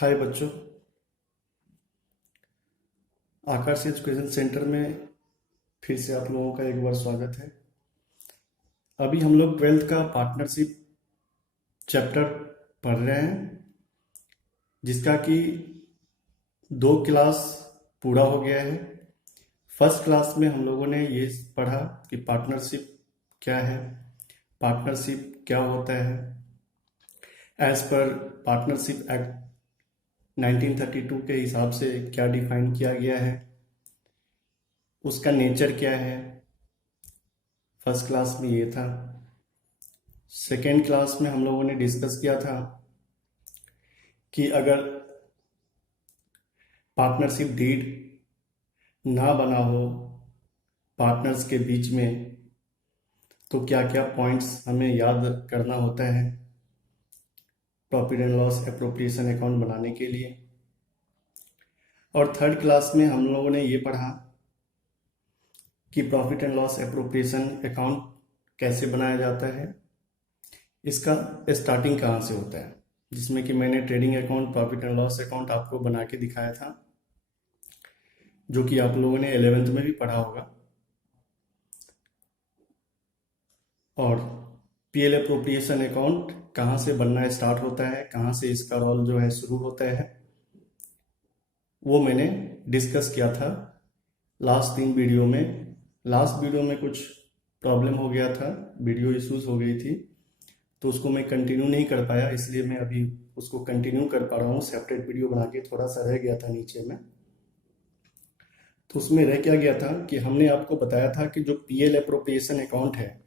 हाय बच्चों, आकाश education centre में फिर से आप लोगों का एक बार स्वागत है। अभी हम लोग 12th का पार्टनरशिप चैप्टर पढ़ रहे हैं, जिसका कि 2 क्लास पूरा हो गया है। फर्स्ट क्लास में हम लोगों ने ये पढ़ा कि पार्टनरशिप क्या है, पार्टनरशिप क्या होता है। एज पर पार्टनरशिप एक्ट 1932 के हिसाब से क्या डिफाइन किया गया है, उसका नेचर क्या है। फर्स्ट क्लास में ये था। सेकेंड क्लास में हम लोगों ने डिस्कस किया था कि अगर पार्टनरशिप डीड ना बना हो पार्टनर्स के बीच में, तो क्या क्या पॉइंट्स हमें याद करना होता है profit and loss appropriation account बनाने के लिए। और थर्ड क्लास में हम लोगों ने ये पढ़ा कि profit and loss appropriation account कैसे बनाया जाता है, इसका स्टार्टिंग कहाँ से होता है, जिसमें कि मैंने trading account, profit and loss account आपको बना के दिखाया था, जो कि आप लोगों ने 11th में भी पढ़ा होगा। और पीएल एप्रोप्रिएशन अकाउंट कहाँ से बनना स्टार्ट होता है, कहाँ से इसका रोल जो है शुरू होता है, वो मैंने डिस्कस किया था लास्ट 3 वीडियो में। लास्ट वीडियो में कुछ प्रॉब्लम हो गया था, वीडियो इश्यूज हो गई थी, तो उसको मैं कंटिन्यू नहीं कर पाया, इसलिए मैं अभी उसको कंटिन्यू कर पा रहा हूँ सेपरेट वीडियो बना के। थोड़ा सा रह गया था नीचे में, तो उसमें रह क्या गया था कि हमने आपको बताया था कि जो पीएल एप्रोप्रिएशन अकाउंट है,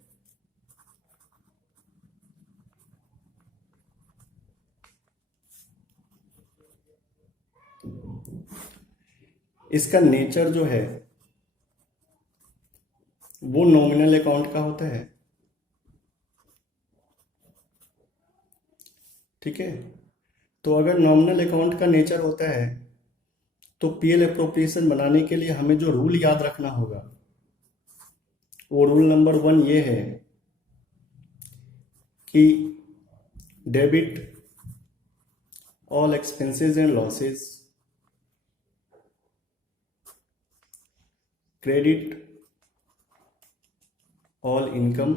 इसका नेचर जो है वो नॉमिनल अकाउंट का होता है। ठीक है, तो अगर नॉमिनल अकाउंट का नेचर होता है तो पीएल एप्रोप्रिएशन बनाने के लिए हमें जो रूल याद रखना होगा, वो रूल नंबर 1 ये है कि debit all expenses and losses, credit all income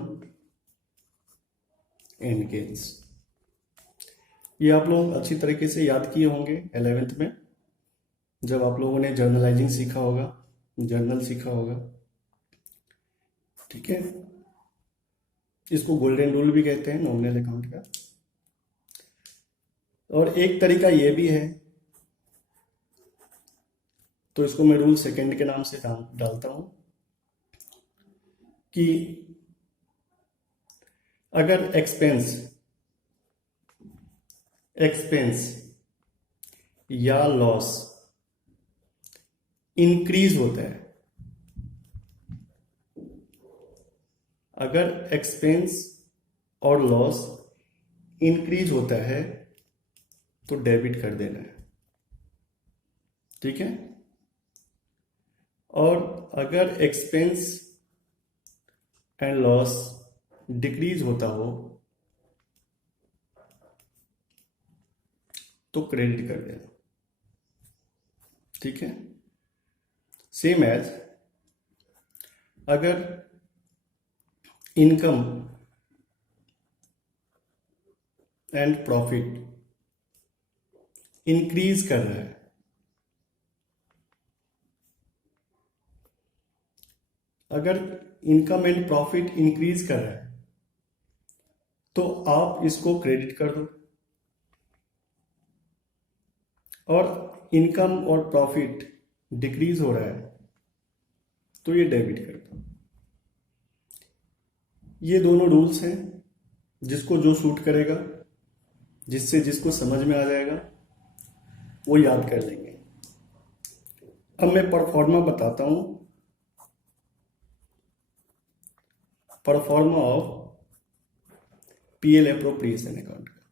and gains. ये आप लोग अच्छी तरीके से याद किए होंगे 11th में, जब आप लोगों ने जर्नलाइजिंग सीखा होगा, जर्नल सीखा होगा। ठीक है, इसको गोल्डन रूल भी कहते हैं नॉमिनल अकाउंट का। और एक तरीका ये भी है, तो इसको मैं रूल सेकंड के नाम से डालता हूं कि अगर एक्सपेंस या लॉस इंक्रीज होता है, अगर एक्सपेंस और लॉस इंक्रीज होता है तो डेबिट कर देना है। ठीक है, और अगर एक्सपेंस एंड लॉस डिक्रीज होता हो तो क्रेडिट कर देना। ठीक है, सेम एज अगर इनकम एंड प्रॉफिट इंक्रीज कर रहा है, अगर इनकम एंड प्रॉफिट इंक्रीज कर रहा है तो आप इसको क्रेडिट कर दो, और इनकम और प्रॉफिट डिक्रीज हो रहा है तो ये डेबिट कर दो। ये दोनों रूल्स हैं, जिसको जो सूट करेगा, जिससे जिसको समझ में आ जाएगा वो याद कर लेंगे। अब मैं परफॉर्मा बताता हूं, pro forma of PL appropriation account का।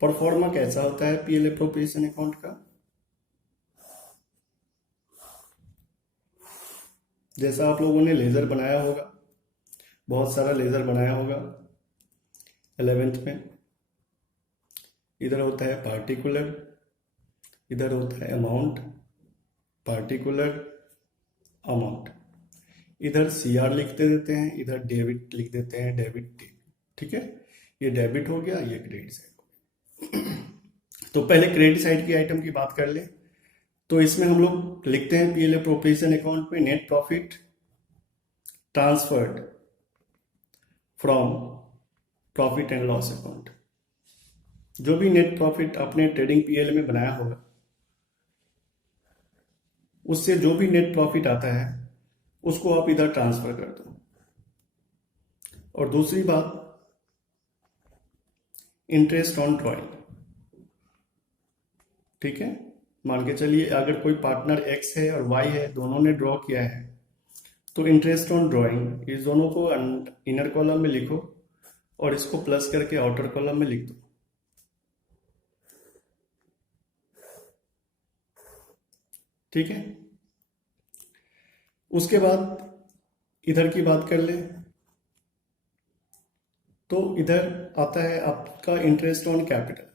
परफॉर्मा कैसा होता है पीएल एप्रोप्रिएशन अकाउंट का? जैसा आप लोगों ने लेजर बनाया होगा, बहुत सारा लेजर बनाया होगा 11th में, इधर होता है पार्टिकुलर, इधर होता है अमाउंट, पार्टिकुलर, अमाउंट। इधर सीआर लिखते देते हैं, इधर डेबिट लिख देते हैं, डेबिट। ठीक है, ये डेबिट हो गया, ये क्रेडिट साइड हो गया। तो पहले क्रेडिट साइड की आइटम की बात कर ले। तो इसमें हम लोग लिखते हैं पीएल अप्रोप्रिएशन अकाउंट में net profit transferred from profit and loss account. जो भी नेट प्रॉफिट आपने ट्रेडिंग पीएल में बनाया होगा, उससे जो भी नेट प्रॉफिट आता है उसको आप इधर ट्रांसफर कर दो। और दूसरी बात, इंटरेस्ट ऑन ड्रॉइंग। ठीक है, मान के चलिए अगर कोई पार्टनर एक्स है और वाई है, दोनों ने ड्रॉ किया है, तो इंटरेस्ट ऑन ड्रॉइंग इस दोनों को इनर कॉलम में लिखो और इसको प्लस करके आउटर कॉलम में लिख दो। ठीक है, उसके बाद इधर की बात कर ले, तो इधर आता है आपका इंटरेस्ट ऑन कैपिटल।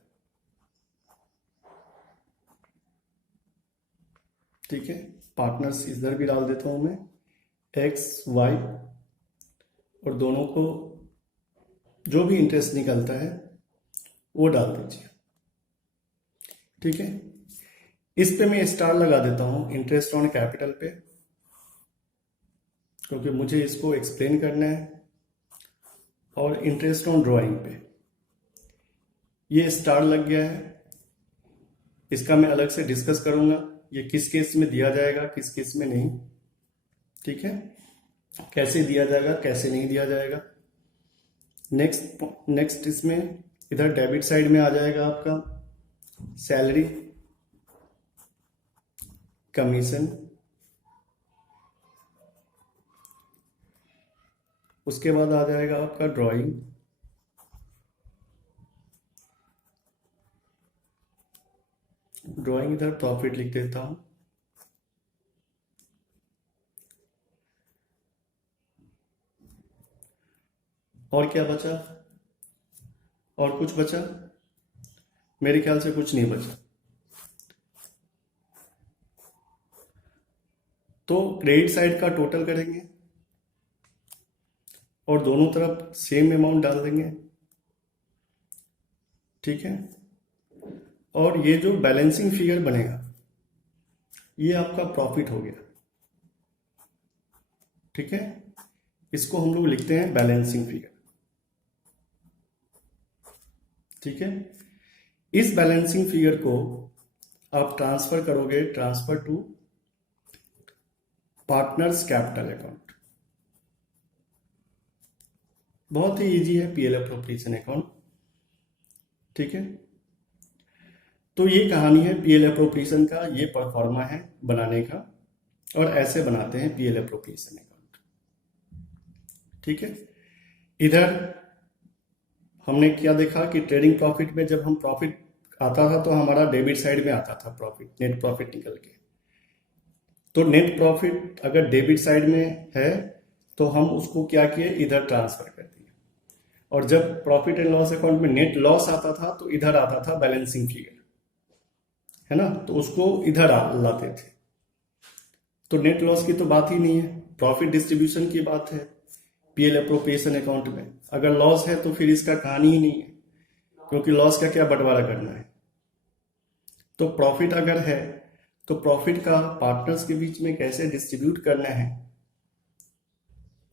ठीक है, पार्टनर्स इधर भी डाल देता हूं मैं, एक्स वाई, और दोनों को जो भी इंटरेस्ट निकलता है वो डाल दीजिए। ठीक है, इस पे मैं स्टार लगा देता हूं इंटरेस्ट ऑन कैपिटल पे, क्योंकि मुझे इसको एक्सप्लेन करना है। और इंटरेस्ट ऑन ड्राइंग पे ये स्टार लग गया है, इसका मैं अलग से डिस्कस करूंगा, ये किस केस में दिया जाएगा, किस केस में नहीं। ठीक है, कैसे दिया जाएगा, कैसे नहीं दिया जाएगा। नेक्स्ट इसमें इधर डेबिट साइड में आ जाएगा आपका सैलरी, कमीशन, उसके बाद आ जाएगा आपका ड्राइंग, इधर प्रॉफिट लिख देता हूं। और क्या बचा, और कुछ बचा? मेरे ख्याल से कुछ नहीं बचा। तो क्रेडिट साइड का टोटल करेंगे और दोनों तरफ सेम अमाउंट डाल देंगे। ठीक है, और ये जो बैलेंसिंग फिगर बनेगा ये आपका प्रॉफिट हो गया। ठीक है, इसको हम लोग लिखते हैं बैलेंसिंग फिगर। ठीक है, इस बैलेंसिंग फिगर को आप ट्रांसफर करोगे, transfer to partners capital account. बहुत ही इजी है पीएल अप्रोप्रिएशन अकाउंट। ठीक है, तो ये कहानी है पीएल अप्रोप्रिएशन का, ये परफॉर्मा है बनाने का, और ऐसे बनाते हैं पीएल अप्रोप्रिएशन अकाउंट। ठीक है, इधर हमने क्या देखा कि ट्रेडिंग प्रॉफिट में जब हम प्रॉफिट आता था तो हमारा डेबिट साइड में आता था प्रॉफिट, नेट प्रॉफिट निकल के। तो नेट प्रॉफिट अगर डेबिट साइड में है तो हम उसको क्या किए, इधर ट्रांसफर कर दिए। और जब प्रॉफिट एंड लॉस अकाउंट में नेट लॉस आता था तो इधर आता था बैलेंसिंग फिगर, है ना, तो उसको इधर लाते थे। तो नेट लॉस की तो बात ही नहीं है, प्रॉफिट डिस्ट्रीब्यूशन की बात है पीएल अप्रोप्रिएशन अकाउंट में। अगर लॉस है तो फिर इसका कहानी ही नहीं है, क्योंकि लॉस का क्या बंटवारा करना है। तो प्रॉफिट अगर है तो प्रॉफिट का पार्टनर्स के बीच में कैसे डिस्ट्रीब्यूट करना है,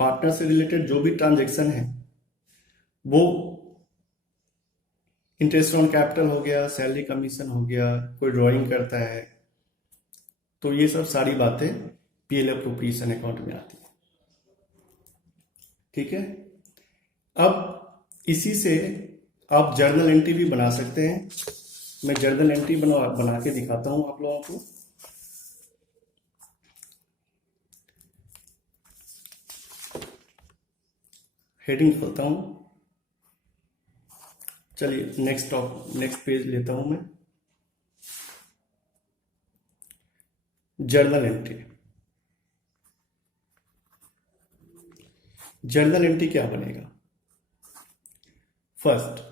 पार्टनर से रिलेटेड जो भी ट्रांजैक्शन है वो इंटरेस्ट ऑन कैपिटल हो गया, सैलरी कमीशन हो गया, कोई ड्राइंग करता है, तो ये सब सारी बातें पीएल अप्रोप्रिएशन अकाउंट में आती है। ठीक है, अब इसी से आप जर्नल एंट्री भी बना सकते हैं। मैं जर्नल एंट्री बना के दिखाता हूं आप लोगों को। हेडिंग खोलता हूं, चलिए नेक्स्ट पेज लेता हूं मैं। जर्नल एंट्री, जर्नल एंट्री क्या बनेगा? First,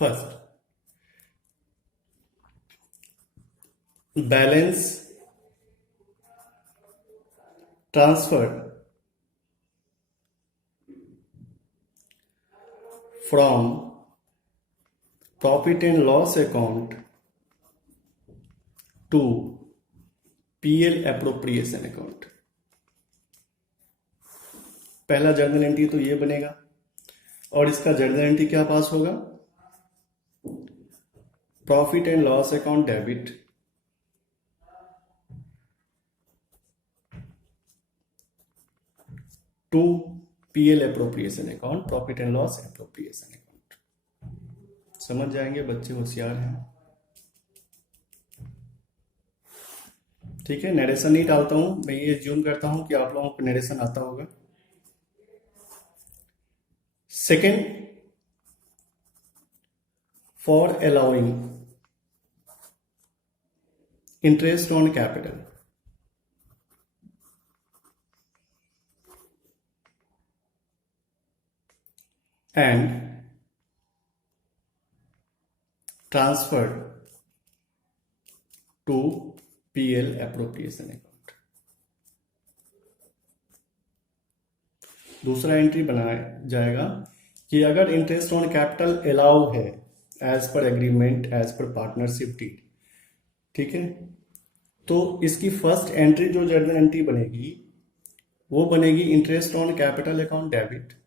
first, balance transferred from profit and loss account to PL appropriation account. पहला जर्नल एंट्री तो ये बनेगा और इसका जर्नल एंट्री क्या पास होगा, profit and loss account debit to PL appropriation account, profit and loss appropriation account. समझ जाएंगे, बच्चे होशियार हैं। ठीक है, नरेशन नहीं डालता हूं मैं, ये ज्यूम करता हूं कि आप लोगों को नरेशन आता होगा। Second, for allowing interest on capital and transferred to PL appropriation account। दूसरा एंट्री बनाया जाएगा कि अगर इंटरेस्ट ऑन कैपिटल अलाउ है as per agreement, as per partnership deed, ठीक है, तो इसकी फर्स्ट एंट्री जो जर्नल एंट्री बनेगी वो बनेगी interest on capital account debit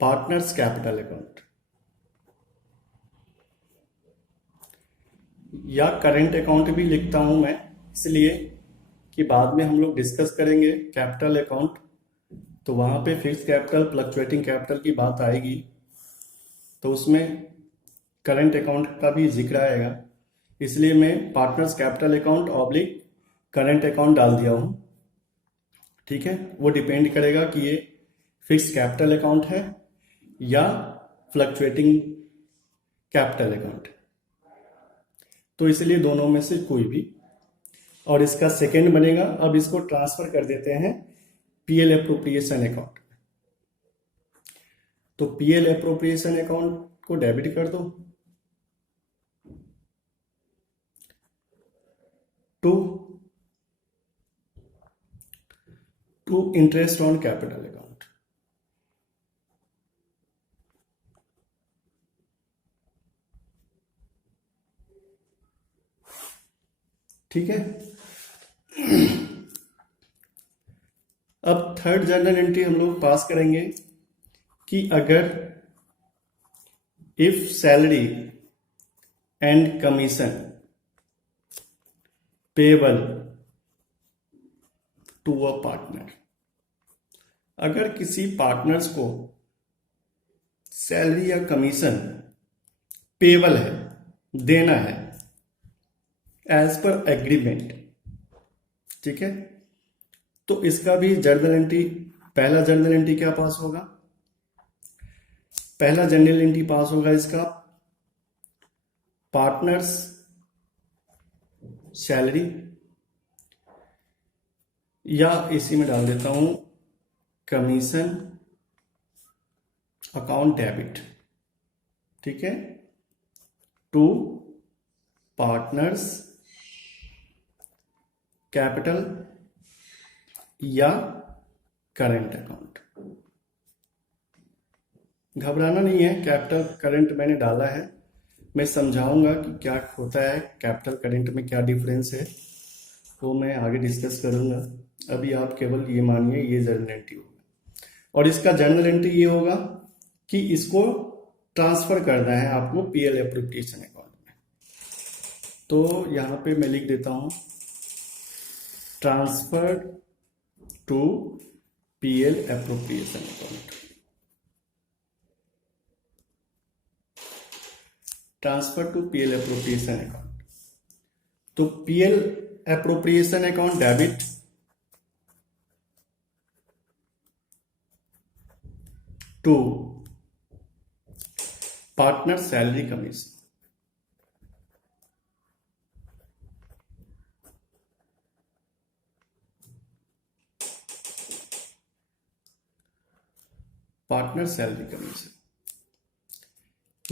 partners capital account, या करेंट अकाउंट भी लिखता हूं मैं इसलिए कि बाद में हम लोग डिस्कस करेंगे कैपिटल अकाउंट, तो वहां पे फिक्स कैपिटल, फ्लक्चुएटिंग कैपिटल की बात आएगी, तो उसमें करंट अकाउंट का भी जिक्र आएगा, इसलिए मैं partners capital account oblique current account डाल दिया हूं। ठीक है, वो डिपेंड करेगा कि ये फिक्स कैपिटल अकाउंट है या फ्लक्चुएटिंग कैपिटल अकाउंट, तो इसलिए दोनों में से कोई भी। और इसका सेकंड बनेगा, अब इसको ट्रांसफर कर देते हैं पीएल एप्रोप्रिएशन अकाउंट। तो पीएल एप्रोप्रिएशन अकाउंट को डेबिट कर दो to interest on capital account. ठीक है, अब थर्ड जर्नल एंट्री हम लोग पास करेंगे कि अगर if salary and commission payable to a partner, अगर किसी पार्टनर्स को सैलरी या कमीशन पेबल है, देना है एज पर एग्रीमेंट, ठीक है, तो इसका भी जर्नल एंट्री, पहला जर्नल एंट्री क्या पास होगा, पहला जर्नल एंट्री पास होगा इसका पार्टनर्स सैलरी, या इसी में डाल देता हूं कमीशन अकाउंट डेबिट, ठीक है, टू पार्टनर्स कैपिटल या करंट अकाउंट। घबराना नहीं है, कैपिटल करंट मैंने डाला है, मैं समझाऊंगा कि क्या होता है कैपिटल करंट में, क्या डिफरेंस है, तो मैं आगे डिस्कस करूंगा। अभी आप केवल ये मानिए ये जर्नल एंट्री होगा, और इसका जर्नल एंट्री ये होगा कि इसको ट्रांसफर करना है आपको पीएल एप्रोप्रिएशन अकाउंट में। तो यहां पे मैं लिख देता हूं transfer to PL appropriation account, transfer to PL appropriation account. तो PL appropriation account debit to partner salary commission, partner salary commission.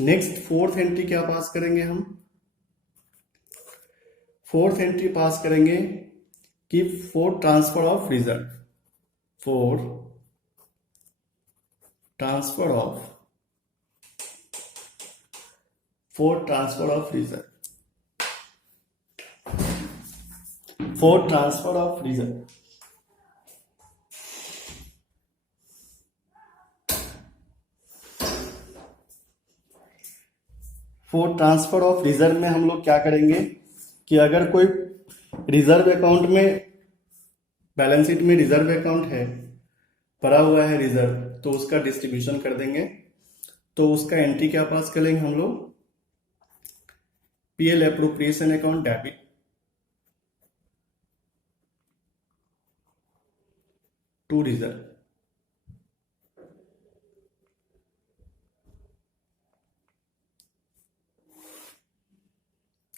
Next fourth entry क्या पास करेंगे हम? फोर्थ एंट्री पास करेंगे कि for transfer of reserve, for transfer of reserve, for transfer of reserve. For transfer of reserve में हम लोग क्या करेंगे कि अगर कोई रिजर्व अकाउंट में, बैलेंस शीट में रिजर्व अकाउंट है, पड़ा हुआ है रिजर्व, तो उसका डिस्ट्रीब्यूशन कर देंगे। तो उसका एंट्री क्या पास करेंगे हम लोग? PL appropriation account debit to reserve.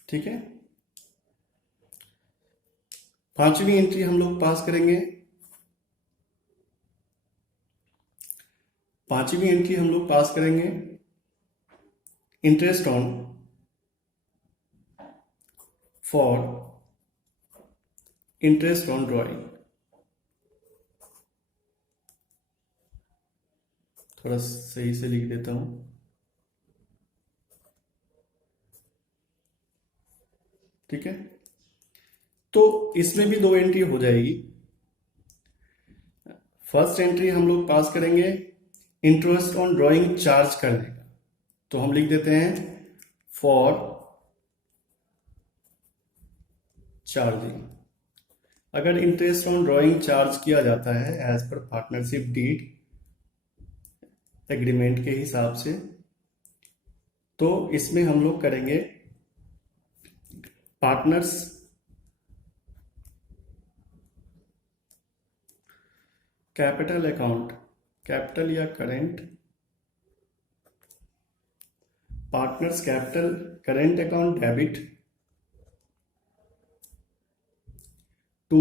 ठीक है। पांचवी एंट्री हम लोग पास करेंगे, interest on for interest on drawing. थोड़ा सही से लिख देता हूं। ठीक है, तो इसमें भी दो एंट्री हो जाएगी। फर्स्ट एंट्री हम लोग पास करेंगे इंटरेस्ट ऑन ड्रॉइंग चार्ज करने का, तो हम लिख देते हैं फॉर चार्जिंग। अगर इंटरेस्ट ऑन ड्रॉइंग चार्ज किया जाता है as per partnership deed agreement के हिसाब से, तो इसमें हम लोग करेंगे पार्टनर्स कैपिटल अकाउंट, कैपिटल या current, partners capital current account debit to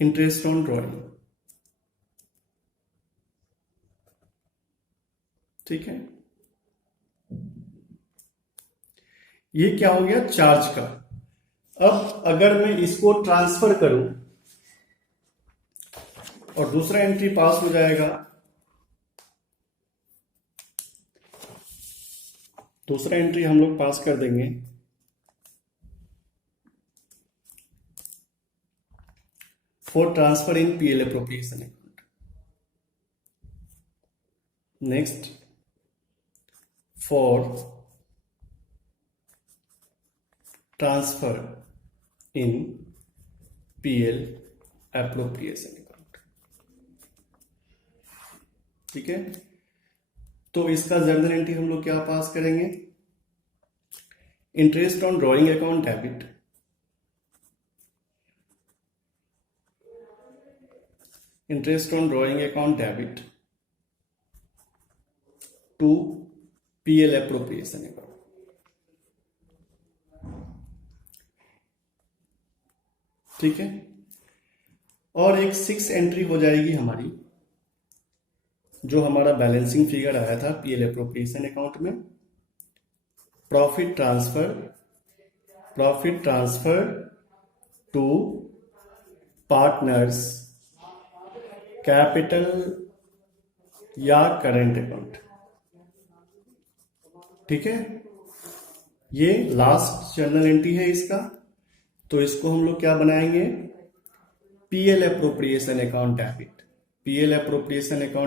interest on drawing. ठीक है, ये क्या हो गया? चार्ज का। अब अगर मैं इसको ट्रांसफर करूं और दूसरा एंट्री पास हो जाएगा, दूसरा एंट्री हम लोग पास कर देंगे for transfer in PL appropriation account. Next for transfer in PL appropriation account. ठीक है, तो इसका जर्नल एंट्री हम लोग क्या पास करेंगे? Interest on drawing account debit to PL appropriation account. ठीक है, और एक 6 एंट्री हो जाएगी हमारी, जो हमारा बैलेंसिंग फिगर आया था पीएल एप्रोप्रिएशन अकाउंट में, profit transfer to partners capital या करेंट अकाउंट। ठीक है, ये लास्ट जर्नल एंट्री है इसका, तो इसको हम लोग क्या बनाएंगे? PL appropriation account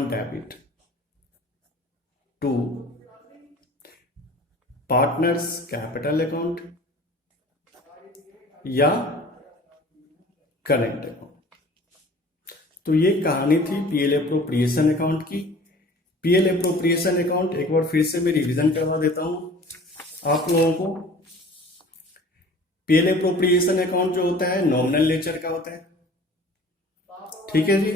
debit to partners capital account या करेंट अकाउंट। तो ये कहानी थी पीएल एप्रोप्रिएशन अकाउंट की। पीएल एप्रोप्रिएशन अकाउंट एक बार फिर से मैं रिवीजन करवा देता हूं आप लोगों को। पीएल एप्रोप्रिएशन अकाउंट जो होता है नॉमिनल नेचर का होता है। ठीक है जी,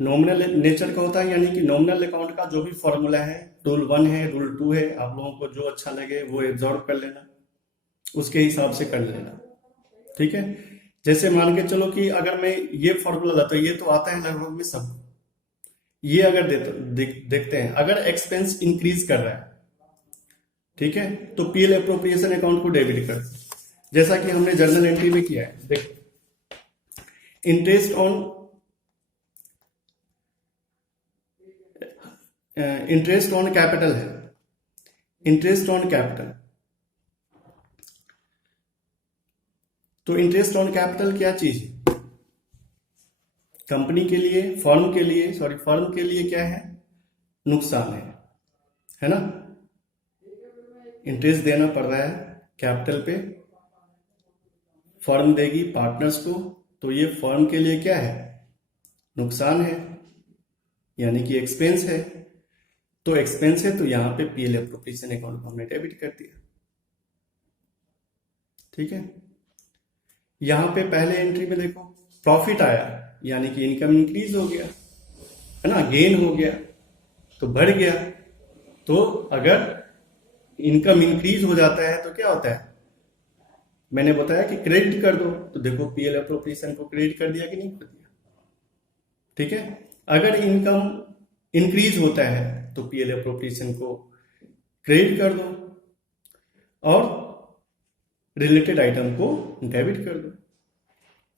नॉमिनल नेचर का होता है, यानी कि नॉमिनल अकाउंट का जो भी फॉर्मूला है, रूल 1 है, रूल 2 है, आप लोगों को जो अच्छा लगे वो एब्जॉर्ब कर लेना, उसके हिसाब से कर लेना। ठीक है, जैसे मान के चलो कि अगर मैं ये फॉर्मूला लाता हूं, ये तो आता है लगभग में सब, ये अगर देखते हैं, अगर एक्सपेंस इंक्रीज कर रहा है, ठीक है, तो पीएल अप्रोप्रिएशन अकाउंट को डेबिट कर, जैसा कि हमने जर्नल एंट्री में किया है। देख, इंटरेस्ट ऑन कैपिटल है, इंटरेस्ट ऑन कैपिटल। तो इंटरेस्ट ऑन कैपिटल क्या चीज है? कंपनी के लिए, फर्म के लिए क्या है? नुकसान है ना? इंटरेस्ट देना पड़ रहा है कैपिटल पे, फर्म देगी पार्टनर्स को, तो ये फर्म के लिए क्या है? नुकसान है, यानी कि एक्सपेंस है। तो एक्सपेंस है, तो यहां पे पीएल एप्रोप्रिएशन अकाउंट को हमने डेबिट कर दिया। ठीक है, यहां पे पहले एंट्री में देखो प्रॉफिट आया, यानी कि इनकम इंक्रीज हो गया, है ना, गेन हो गया, तो बढ़ गया। तो अगर इनकम इंक्रीज हो जाता है तो क्या होता है? मैंने बताया कि क्रेडिट कर दो, तो देखो पीएल एप्रोप्रिएशन को क्रेडिट कर दिया कि नहीं कर दिया। ठीक है, अगर इनकम इंक्रीज होता है तो पीएल एप्रोप्रिएशन को क्रेडिट कर दो और रिलेटेड आइटम को डेबिट कर दो।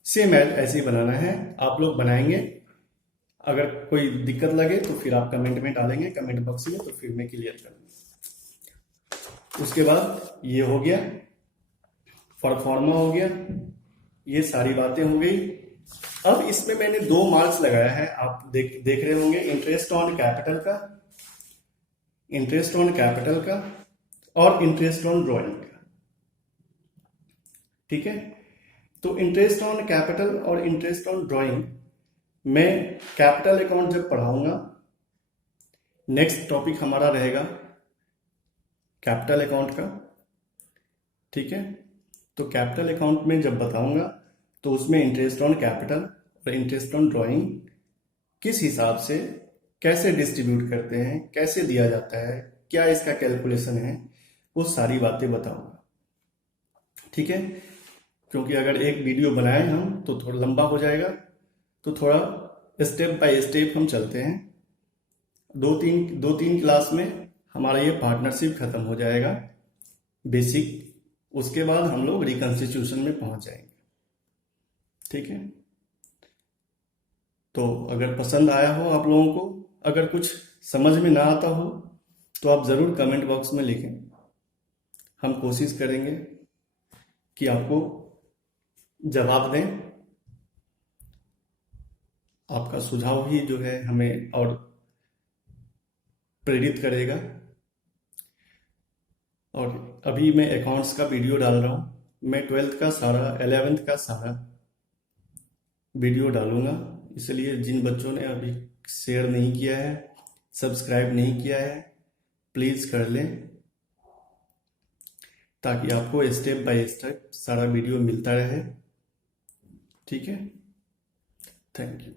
सेम ऐसे ही बनाना है, आप लोग बनाएंगे। अगर कोई दिक्कत लगे तो फिर आप कमेंट में डालेंगे, कमेंट बॉक्स में, तो फिर मैं क्लियर कर दूंगा। उसके बाद ये हो गया, परफॉर्मा हो गया, ये सारी बातें हो गई। अब इसमें मैंने 2 मार्क्स लगाया है, आप देख रहे होंगे, इंटरेस्ट ऑन कैपिटल का, इंटरेस्ट ऑन कैपिटल का और इंटरेस्ट ऑन ड्रॉइंग का। ठीक है, तो इंटरेस्ट ऑन कैपिटल और इंटरेस्ट ऑन ड्राइंग मैं कैपिटल अकाउंट जब पढ़ाऊंगा, नेक्स्ट टॉपिक हमारा रहेगा कैपिटल अकाउंट का। ठीक है, तो कैपिटल अकाउंट में जब बताऊंगा तो उसमें इंटरेस्ट ऑन कैपिटल और इंटरेस्ट ऑन ड्राइंग किस हिसाब से, कैसे डिस्ट्रीब्यूट करते हैं, कैसे दिया जाता है, क्या इसका कैलकुलेशन है, वो सारी बातें बताऊंगा। ठीक है, क्योंकि अगर एक वीडियो बनाए हम तो थोड़ा लंबा हो जाएगा, तो थोड़ा स्टेप बाय स्टेप हम चलते हैं। दो तीन क्लास में हमारा ये पार्टनरशिप खत्म हो जाएगा, बेसिक। उसके बाद हम लोग रिकंस्टिट्यूशन में पहुंच जाएंगे। ठीक है, तो अगर पसंद आया हो आप लोगों को, अगर कुछ समझ में ना आता हो तो आप ज़रूर कमेंट बॉक्स में लिखें, हम कोशिश करेंगे कि आपको जवाब दें। आपका सुझाव ही जो है हमें और प्रेरित करेगा। और अभी मैं अकाउंट्स का वीडियो डाल रहा हूँ, मैं 12th का सारा, 11th का सारा वीडियो डालूंगा, इसलिए जिन बच्चों ने अभी शेयर नहीं किया है, सब्सक्राइब नहीं किया है, प्लीज़ कर लें, ताकि आपको स्टेप बाय स्टेप सारा वीडियो मिलता रहे। ठीक है, थैंक यू।